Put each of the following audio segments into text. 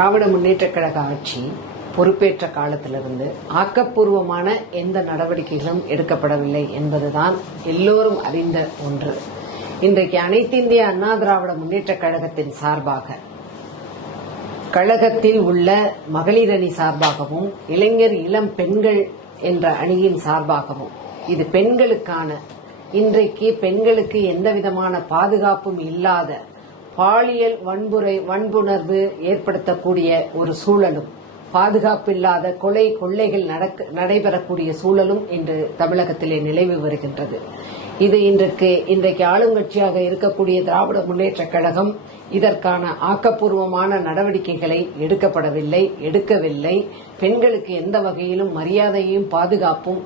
திராவிட முன்னேற்றக் கழக ஆட்சி பொறுப்பேற்ற காலத்திலிருந்து ஆக்கப்பூர்வமான எந்த நடவடிக்கைகளும் எடுக்கப்படவில்லை என்பதுதான் எல்லோரும் அறிந்த ஒன்று. இன்றைக்கு அனைத்து இந்திய அண்ணா திராவிட முன்னேற்றக் கழகத்தின் சார்பாக கழகத்தில் உள்ள மகளிர் அணி சார்பாகவும் இளைஞர் இளம் பெண்கள் என்ற அணியின் சார்பாகவும் இது பெண்களுக்கான இன்றைக்கு பெண்களுக்கு எந்தவிதமான பாதுகாப்பும் இல்லாத பாலியல் வன்புணர்வு ஏற்படுத்தக்கூடிய ஒரு சூழலும் பாதுகாப்பு இல்லாத கொலை கொள்ளைகள் நடைபெறக்கூடிய சூழலும் இன்று தமிழகத்திலே நிலவி வருகின்றது. இது இன்றைக்கு ஆளுங்கட்சியாக இருக்கக்கூடிய திராவிட முன்னேற்றக் கழகம் இதற்கான ஆக்கப்பூர்வமான நடவடிக்கைகளை எடுக்கவில்லை. பெண்களுக்கு எந்த வகையிலும் மரியாதையும் பாதுகாப்பும்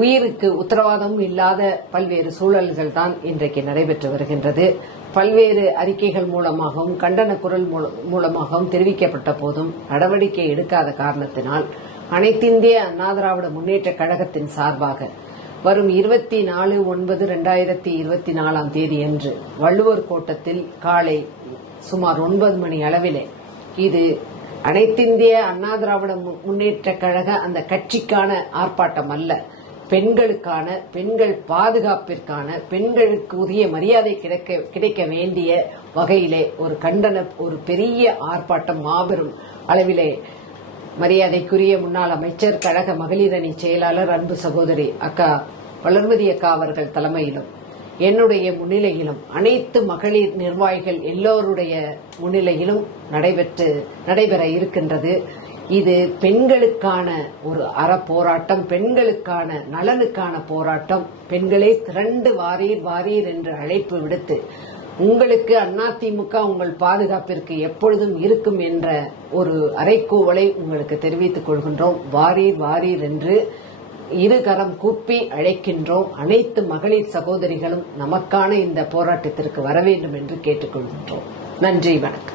உயிருக்கு உத்தரவாதமும் இல்லாத பல்வேறு சூழல்கள் தான் இன்றைக்கு நடைபெற்று வருகின்றது. பல்வேறு அறிக்கைகள் மூலமாகவும் கண்டன குரல் மூலமாகவும் தெரிவிக்கப்பட்ட போதும் நடவடிக்கை எடுக்காத காரணத்தினால் அனைத்திந்திய அண்ணா திராவிட முன்னேற்ற கழகத்தின் சார்பாக வரும் 24/9/2024 தேதியன்று வள்ளுவர் கோட்டத்தில் காலை சுமார் 9 மணி அளவிலே இது அனைத்திந்திய அண்ணா திராவிட முன்னேற்ற கழக அந்த கட்சிக்கான ஆர்ப்பாட்டம் அல்ல, பெண்களுக்கான பெண்கள் பாதுகாப்பிற்கான பெண்களுக்கு உரிய மரியாதை கிடைக்க வேண்டிய வகையிலே ஒரு பெரிய ஆர்ப்பாட்டம் மாபெரும் அளவிலே மரியாதைக்குரிய முன்னாள் அமைச்சர் கழக மகளிர் அணி செயலாளர் அன்பு சகோதரி அக்கா வளர்மதி அக்கா அவர்கள் தலைமையிலும் என்னுடைய முன்னிலையிலும் அனைத்து மகளிர் நிர்வாகிகள் எல்லோருடைய முன்னிலையிலும் நடைபெற இருக்கின்றது. இது பெண்களுக்கான ஒரு அறப்போராட்டம், பெண்களுக்கான நலனுக்கான போராட்டம். பெண்களே திரண்டு வாரீர் என்று அழைப்பு விடுத்து உங்களுக்கு அதிமுக உங்கள் பாதுகாப்பிற்கு எப்பொழுதும் இருக்கும் என்ற ஒரு அறைகூவலை உங்களுக்கு தெரிவித்துக் கொள்கின்றோம். வாரீர் என்று இருகரம் கூப்பி அழைக்கின்றோம். அனைத்து மகளிர் சகோதரிகளும் நமக்கான இந்த போராட்டத்திற்கு வர வேண்டும் என்று கேட்டுக்கொள்கின்றோம். நன்றி, வணக்கம்.